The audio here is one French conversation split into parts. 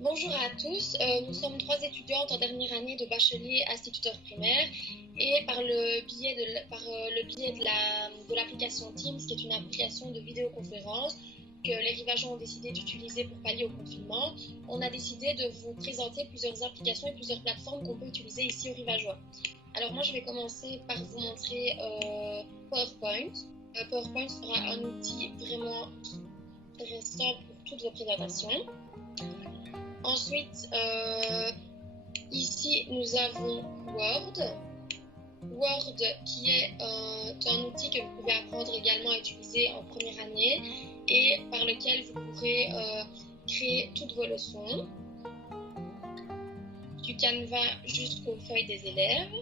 Bonjour à tous, nous sommes trois étudiantes en dernière année de bachelier instituteur primaire et par le biais de l'application Teams, qui est une application de vidéoconférence que les Rivageois ont décidé d'utiliser pour pallier au confinement, on a décidé de vous présenter plusieurs applications et plusieurs plateformes qu'on peut utiliser ici aux Rivageois. Alors moi je vais commencer par vous montrer PowerPoint. PowerPoint sera un outil vraiment intéressant pour toutes vos présentations. Ensuite, ici, nous avons Word. Word qui est un outil que vous pouvez apprendre également à utiliser en première année et par lequel vous pourrez créer toutes vos leçons, du Canva jusqu'aux feuilles des élèves.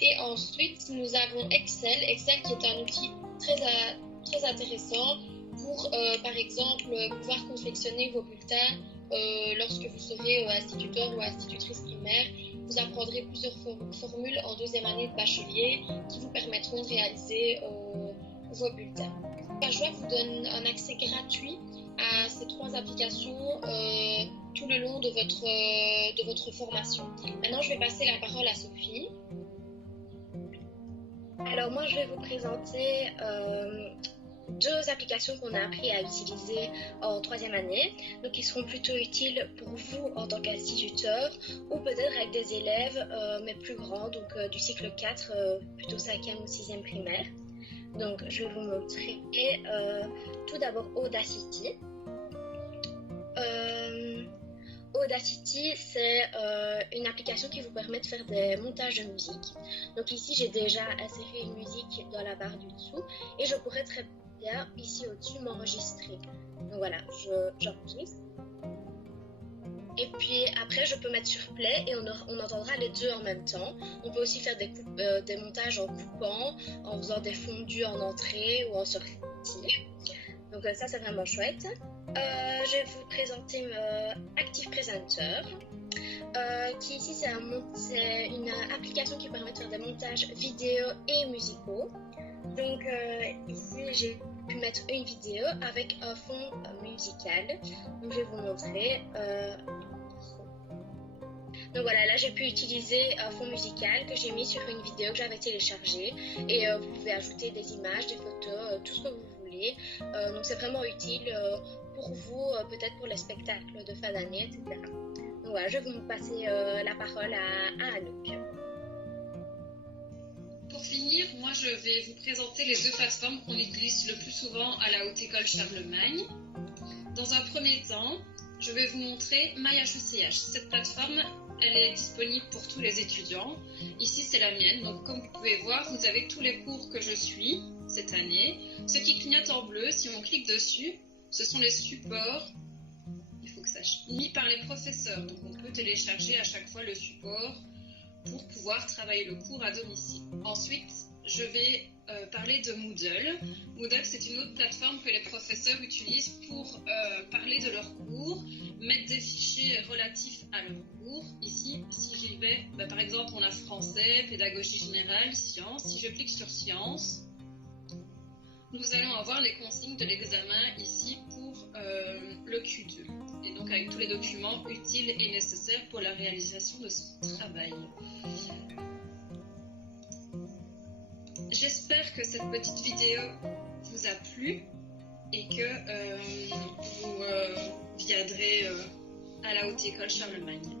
Et ensuite, nous avons Excel. Excel qui est un outil très intéressant pour, par exemple, pouvoir confectionner vos bulletins lorsque vous serez instituteur ou institutrice primaire. Vous apprendrez plusieurs formules en deuxième année de bachelier qui vous permettront de réaliser vos bulletins. Rivageois vous donne un accès gratuit à ces trois applications tout le long de votre formation. Maintenant, je vais passer la parole à Sophie. Alors moi, je vais vous présenter deux applications qu'on a appris à utiliser en troisième année, donc qui seront plutôt utiles pour vous en tant qu'instituteur ou peut-être avec des élèves mais plus grands, donc du cycle 4, plutôt 5e ou 6e primaire. Donc je vais vous montrer tout d'abord Audacity. Audacity, c'est une application qui vous permet de faire des montages de musique. Donc ici, j'ai déjà inséré une musique dans la barre du dessous et je pourrais très bien, ici au-dessus, m'enregistrer. Donc voilà, j'enregistre. Et puis après, je peux mettre sur play et on entendra les deux en même temps. On peut aussi faire des montages en coupant, en faisant des fondus en entrée ou en sortie. Donc ça, c'est vraiment chouette. Je vais vous présenter Active Presenter, qui ici c'est une application qui permet de faire des montages vidéo et musicaux. Donc ici j'ai pu mettre une vidéo avec un fond musical. Donc je vais vous montrer. Donc voilà, là j'ai pu utiliser un fond musical que j'ai mis sur une vidéo que j'avais téléchargée et vous pouvez ajouter des images, des photos, tout ce que vous voulez. Donc c'est vraiment utile pour vous, peut-être pour les spectacles de fin d'année, etc. Donc voilà, je vais vous passer la parole à Anouk. Pour finir, moi je vais vous présenter les deux plateformes qu'on utilise le plus souvent à la Haute École Charlemagne. Dans un premier temps, je vais vous montrer MyHECH. Cette plateforme, elle est disponible pour tous les étudiants. Ici, c'est la mienne. Donc, comme vous pouvez voir, vous avez tous les cours que je suis cette année. Ce qui clignote en bleu, si on clique dessus, ce sont les supports, il faut que ça mis par les professeurs. Donc, on peut télécharger à chaque fois le support pour pouvoir travailler le cours à domicile. Ensuite, je vais parler de Moodle. Moodle, c'est une autre plateforme que les professeurs utilisent pour parler de leurs cours, mettre des fichiers relatifs à leurs cours. Ici, si j'y vais, par exemple, on a français, pédagogie générale, sciences. Si je clique sur sciences, nous allons avoir les consignes de l'examen ici pour le Q2. Et donc avec tous les documents utiles et nécessaires pour la réalisation de ce travail. J'espère que cette petite vidéo vous a plu et que vous viendrez à la Haute École Charlemagne.